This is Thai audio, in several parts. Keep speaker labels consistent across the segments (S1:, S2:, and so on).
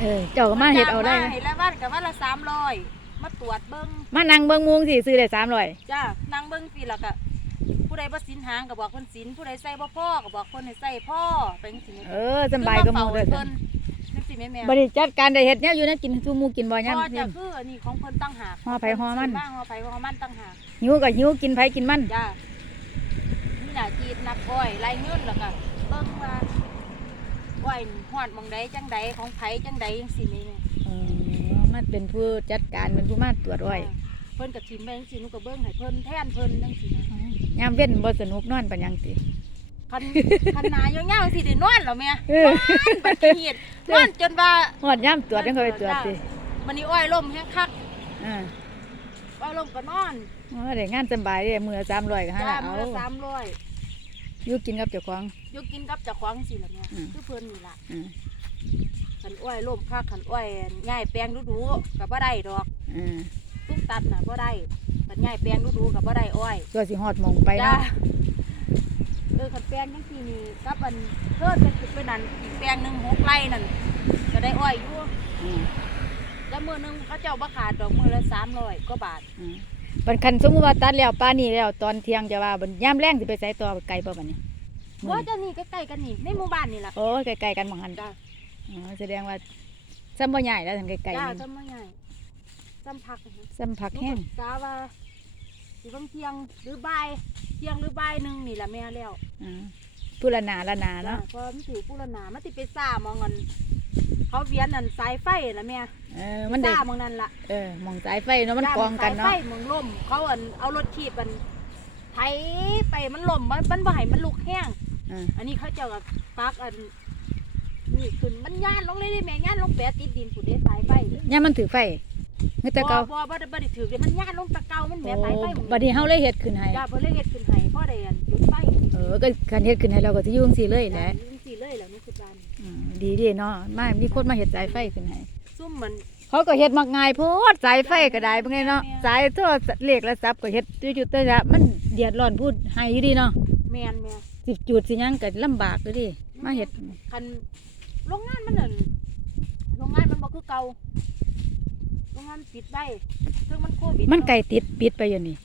S1: เออเจ้าก็มาเฮ็ดเอาได้
S2: จ้งมให้แล้ววันกับวันละสามร้อยมาตรวจเบิ้ง
S1: มานั่งเบิ่งมุงสิซื้อได้300
S2: จ้านั่งเบิ้งสิแล้วก็ผู้ใดบ่สินหางก็บอกคนสินผู้ใดใส่บ่พ่อก็บอกคนให้ใส่พ่อไปจังซี่
S1: เออสำบายก็หมู่เด้อ
S2: เพิ่นจังซี่แม่แม่
S1: บ่ได้จัดการได้เฮ็ดแนวอยู่นะกินซุหมู่กินบ่ยาม
S2: พ่อ
S1: คื
S2: จะ
S1: น
S2: คืออันนี้ของเพิ่นตั้งหาก
S1: ห่อไผห่อมัน
S2: มาห่อไผห่อมันตั้งหาก
S1: หิวก็หิวกินไผกินมัน
S2: จ้านี่น่ะจีดนับอ้อยไล่เงินแล้วก็เบิ่งว่า อ้อยฮอดหมองใดจังใดของไผจังใดจังซี่แม่แม่
S1: อ๋อมันเป็นผู้จัดการเป็นผู้มาตรวจอ้อย
S2: เพิ่นก็ทิมไปจังซี่หนูก็เบิ่งให้เพิ่นแทนเพิ่นจังซี่นะ
S1: ยามเว้นบ่สนุกนอนปานหยังติ
S2: คันคันหนายาวๆสิได้นอนแล้วแม่
S1: เออ
S2: บัดนี้นอนจนว่า
S1: ฮอดยามตรวจจังค่อยไปตรวจติ
S2: มันนี้อ้อยล่มแห้งคัก
S1: อ่า
S2: อ้อยล่มก็นอน
S1: โอ้ได้งานสำบายเด้มื้อละ300ก็หา
S2: จ้า
S1: ละ
S2: มื้
S1: เอา
S2: อละสามร้อย
S1: อยู่กินกับเจ้าของ
S2: อยู่กินกับเจ้าของสิล่ะแม่
S1: อืม
S2: คือเพิ่นนี่ล่ะ
S1: อืม
S2: คันอ้อยล่มคักคันอ้อยง่ายแปลงดูๆก็บ่ได้ดอก
S1: อ่า
S2: ตุ้มตัดน่ะบ่ได้คันง่ายแปลงดูๆก็บ่ได้อ้อย
S1: ตัวสิฮอดหมองไป
S2: จ้า
S1: เนาะ
S2: เออคันแปลงจังซี่นี่กับอันเพิ่นเป็นไปนั่นอีกแปลงหนึงหกไร่นั่นก็ได้อ้อยอยู่
S1: อืม
S2: แล้วมื้อหนึงเขาเจ้าบ่ขาดดอกมื้อละ300กว่าบาท
S1: อืม บัดคันสมมุติว่าตัดแล้วป้านนี้แล้วตอนเที่ยงจะว่าบัดยามแรงสิไปไสต่อไกลบ่บัดนี้
S2: ว่าจะนี่ใกล้ๆกันนี่ในหมู่บ้านนี่ล่ะ
S1: โอ้ยไกลๆกันหมองหัน
S2: จ้า
S1: อ๋อแสดงว่าซ้ำบ่ใหญ่แล้วทางไกล
S2: จ้า
S1: ๆนี่
S2: จำไม่ใหญ่จำพักนะคะ
S1: ซ้ำผักแห้ง
S2: กาว่าสิบางเที่ยงหรือบ่ายเที่ยงหรือบ่ายหนึ่งนี่แหละแม่แล้ว
S1: อ่าผู้ละหนาละหนา
S2: จ้า
S1: เนาะ
S2: เพราะมันถือผู้ละหนามันติไปซ่ามองเงิน เขาเวียนนั่นสายไฟละแม่
S1: เออมันได้
S2: ซ่ามองนั่นล่ะ
S1: เออหมองสายไฟเนาะมัน
S2: จ้าก
S1: องกัน
S2: สย
S1: เนาะ
S2: ไฟมองล่มเขาอันเอารถขีบมันไถไปมันล่มมันมันบ่ให้มันลุกแห้ง
S1: อ่า
S2: อันนี้เขาเจ้ากับปักอันนี่ขึ้นมันย่านลงเลยได้แม่ย่านลงแปะติดดินผู้เดสายไฟ
S1: ย่ามมันถือไฟเฮ็ดแต่เก่า
S2: บ่บ่บ่ได้บ่ได้ถือเลยมันย่านลงตะเกามันแหม่
S1: โอ้
S2: สายไฟหมด
S1: บัดนี้เฮาเลยเฮ็ดขึ้นให้
S2: จ้าเพิ่นเลยเฮ็ดขึ้นให้พ่อได้อันจุดไฟ
S1: เออก็คันเฮ็ดขึ้นให้เราก็สิอยู่จังซี่เลยแหละ ดีดีเนาะมามีคนมาเฮ็ดสายไฟขึ้นให้
S2: ซุ่มมัน
S1: เขาก็เฮ็ดมักง่ายโพดสายไฟก็ได้เป็นไงเนาะสายโทรศัพท์เลขและทรัพย์ก็เฮ็ดจุดๆแต่ละมันเดือดร้อนพูดให้อยู่ดีเนาะ
S2: แม่นแม่
S1: สิจุดสิหยังก็ลำบากอยู่ดิมาเฮ็ด
S2: คันโรงงานมันนั่นโรงงานมันบ่คือเก่าโรงงานปิดได้ซึ่งมันโควิด
S1: มันไก่ติดปิดไปอยู่นี่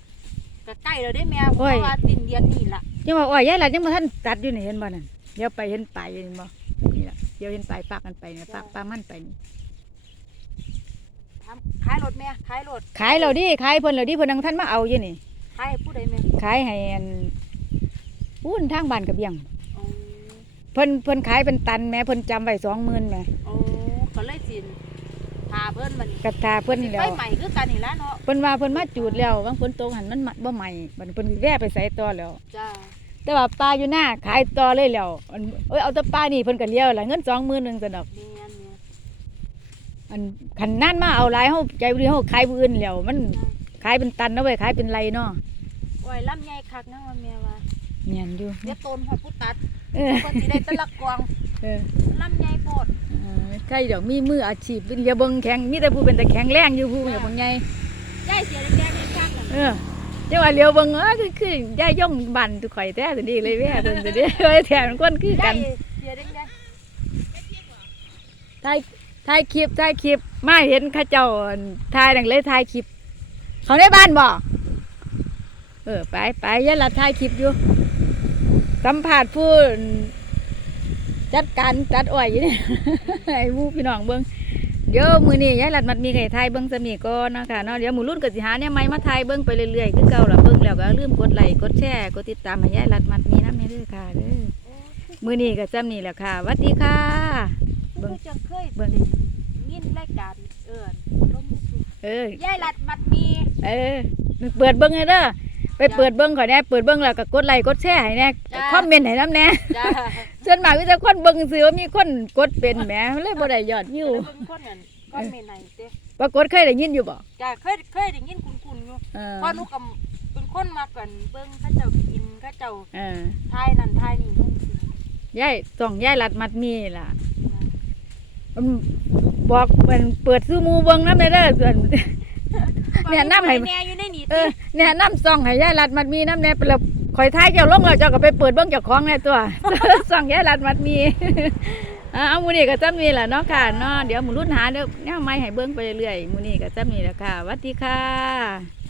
S2: ก็ใกล้แล้วได้แม่เพ
S1: โอ้ย
S2: ราะว่าสิ้นเดือนนี่ล่ะ
S1: ยังว่าอ้อยยายหลานยังบ่ทันตัดอยู่นี่เห็นบ่นั่นเดี๋ยวไปเห็นปลายอยู่นี่บ่นี่ ล่ะเดี๋ยวเห็นปลายปากกันไปเนี่ยปากปลามันไปนี่
S2: ทำขายรถแม่ขายรถ
S1: ขายแล้วดิขายเพิ่นแล้วดิเพิ่นนังท่านมาเอาอยู่นี่
S2: ขายให้ผู้ใดแม่
S1: ขายให้อันปุ้นทางบ้านกระเบียง
S2: โอ้
S1: เพิ่นเพิ่นขายเป็นตันแหม่เพิ่นจำไว้20,000แหม่
S2: โอ้ก็เลยสินพาเพิ่นมัน
S1: กระทาเพิ่น
S2: สิ
S1: แล้
S2: ไป
S1: ว
S2: ใหม่คือกันนี่ล่ะเนาะ
S1: เพิ่นว่าเพิ่นมาจูดแล้วบางฝนตกหันมันมาบ่ใหม่บัดนี้เพิ่นแว่ไปใส่ต่อแล้ว
S2: จ้า
S1: แต่ว่าปลาอยู่หน้าขายต่อเลยแล้วอันเอ้ยเอาแต่ปลานี่เพิ่นก็เลี้ยวละเงิน20,000นึงซั่นดอก
S2: แม่นแม่
S1: อันคันนั้นมาเอาหลายเฮาใจบ่ดีเฮาขายผู้อื่นแล้วมันขายเป็นตันเนาะเว้ยขายเป็นไรเนาะ
S2: โอ้ยลำใหญ่คักนะว่าแม่ว่า
S1: แม่นอยู่
S2: เดี๋ยวโตนหอดผู้ตัด
S1: เออ
S2: เพิ่นสิได้แตะละกวาง
S1: เออ
S2: ลำใหญ่โพด
S1: เออใครดอกมีมืออาชีพเป็นเรือเบิ่งแข็งมีแต่ผู้เป็นแต่แข็งแรงอยู่ผู้อย่าเบิ่งใหญ่
S2: ยายเสียแดงๆในข้างนั่น
S1: เออ จังว่าเรือเบิ่งเออคือคือยายย่องบ้านตุข่อยแท้ซั่นดีเลยแว่ซั่นสิเด้เอ้ยแท้มันคนคือกั
S2: ยาย
S1: น
S2: เสียแดง
S1: ถ่ายถ่ายคลิปถ่ายคลิปมาเห็นเขาเจ้าถ่ายดังเลยถ่ายคลิป เขาในบ้านบ่เออไปไปยายละถ่ายคลิปอยู่สัมภาษณ์ผู้จัดการตัดอ้อยอยู่นี่ให้หมู่พี่น้องเบิ่ง เดี๋ยวมือนี้ยายหลัดมัดมีไก่ถ่ายเบิ่งซะมีก่อนนะคะเนาะเดี๋ยวหมื้อรุ่นก็สิหาแนวใหม่มาถ่ายเบิ่งไปเรื่อยๆคือเก่าละเบิ่งแล้วก็อย่าลืมกดไลค์กดแชร์กดติดตามให้ยายหลัดมัดมีนำเด้อค่ะเด้อมือนี้ก็จำนี่แหละค่ะสวัสดีค่ะ เบิ่
S2: เบิ่งจังเคย
S1: เบิ่ง
S2: ยินรายการเอิ้นลง YouTube
S1: เออ
S2: ยายรัดมัดมี
S1: เออเปิดเบิ้งให้เด้อ ไปเปิดเบิ้งก่อนแน่เปิดเบิ้งแล้วก็กดไลค์กดแชร์ให้แน่คอมเมนต์ให้น้ำแน่
S2: จ้า
S1: ส่วนมากมีแต่คนเบิ้งซื้อว่ามีคนกดเป็นแหมเลยบ่ได้ยอดวิว
S2: เบิ่งคนนั้นก็เมนไหนเด้
S1: ปรากฏเคยได้ยินอยู่บ่
S2: จ้าเคยเคยได้ยินคุ้นๆอยู่
S1: เออ
S2: เพราะหนูก็เป็นคนมากันเบิ่งเขาเจ้ากินเขาเจ้า
S1: เออ
S2: ทายนั่นทายนี่เพิ่นสิ
S1: ยายส่องยายรัดมัดมีล่ะอืมบอกมันเปิดซื้อหมูเบิ้งน้ำได้เด้อส่วน เนี่ยน้ำให้
S2: แน่อยู่ในนี่
S1: เอ
S2: ติ
S1: อเนี่ยน้ำส่องให้ยายรัดมัดมีน้ำแน่ไปแล้วคอยท้ายเจ้าลงแล้วเจ้าก็ไปเปิดเบิ้งเจ้าของแน่ตัวส่องยายรัดมัดมีอ่าเอามูนี่ก็จำนี่แหละเนาะค่ะเนาะเดี๋ยวหมูรุ่นหาเดี๋ยวแนวไม้ให้เบิ้งไปเรื่อยๆมูนี่ก็จำนี่แหละค่ะสวัสดีค่ะ